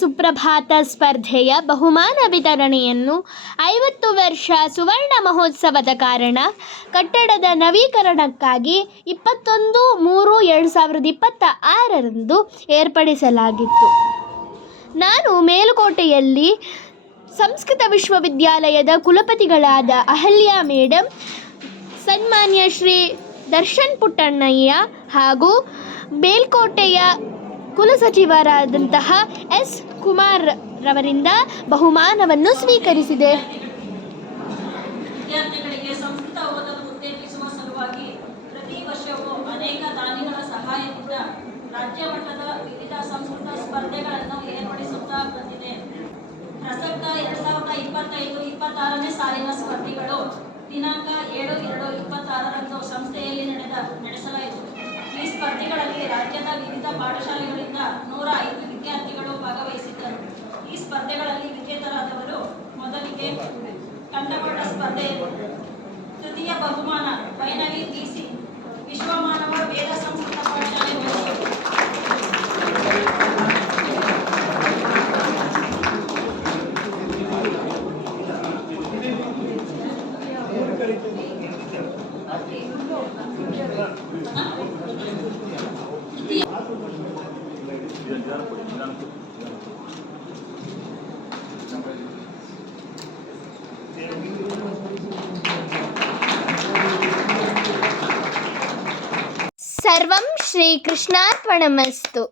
ಸುಪ್ರಭಾತ ಸ್ಪರ್ಧೆಯ ಬಹುಮಾನ ವಿತರಣೆಯನ್ನು 50 ವರ್ಷ ಸುವರ್ಣ ಮಹೋತ್ಸವದ ಕಾರಣ ಕಟ್ಟಡದ ನವೀಕರಣಕ್ಕಾಗಿ 21/3/2026ರಂದು ಏರ್ಪಡಿಸಲಾಗಿತ್ತು. ನಾನು ಮೇಲುಕೋಟೆಯಲ್ಲಿ ಸಂಸ್ಕೃತ ವಿಶ್ವವಿದ್ಯಾಲಯದ ಕುಲಪತಿಗಳಾದ ಅಹಲ್ಯಾ ಮೇಡಂ, ಸನ್ಮಾನ್ಯ ಶ್ರೀ ದರ್ಶನ್ ಪುಟ್ಟಣ್ಣಯ್ಯ ಹಾಗೂ ಮೇಲ್ಕೋಟೆಯ ಕುಲಸಚಿವರಾದಂತಹ ಎಸ್. ಕುಮಾರ್ ರವರಿಂದ ಬಹುಮಾನವನ್ನು ಸ್ವೀಕರಿಸಿದೆ. ವಿದ್ಯಾರ್ಥಿಗಳಿಗೆ ಸಂಸ್ಕೃತ ಓದಲು ಉತ್ತೇಜಿಸುವ ಸಲುವಾಗಿ ಪ್ರತಿ ವರ್ಷವೂ ಅನೇಕ ದಾನಿಗಳ ಸಹಾಯದಿಂದ ರಾಜ್ಯ ಮಟ್ಟದ ವಿವಿಧ ಸಂಸ್ಕೃತ ಸ್ಪರ್ಧೆಗಳನ್ನು ಏರ್ಪಡಿಸುತ್ತಾ ಬಂದಿದೆ. ಪ್ರಸಕ್ತ 2025-26ನೇ ಸಾಲಿನ ಸ್ಪರ್ಧೆಗಳು ದಿನಾಂಕ 7/2/26ರಂದು ಸಂಸ್ಥೆಯಲ್ಲಿ ನಡೆಸಲಾಯಿತು. ಈ ಸ್ಪರ್ಧೆಗಳಲ್ಲಿ ರಾಜ್ಯದ ವಿವಿಧ ಪಾಠಶಾಲೆಗಳಿಂದ 105 ವಿದ್ಯಾರ್ಥಿಗಳು ಭಾಗವಹಿಸಿದ್ದರು. ಈ ಸ್ಪರ್ಧೆಗಳಲ್ಲಿ ವಿಜೇತರಾದವರು ಮೊದಲಿಗೆ ಕಂಠಪಾಠ ಸ್ಪರ್ಧೆ, ತೃತೀಯ ಬಹುಮಾನ ವೈನವಿ ಡಿಸಿ ವಿಶ್ವಮಾನವ ವೇದ ಸಂಸ್ಕೃತ ಪಾಠಶಾಲೆ ಮೈಸೂರು, ಸರ್ವಂ ಶ್ರೀಕೃಷ್ಣಾರ್ಪಣಮಸ್ತು.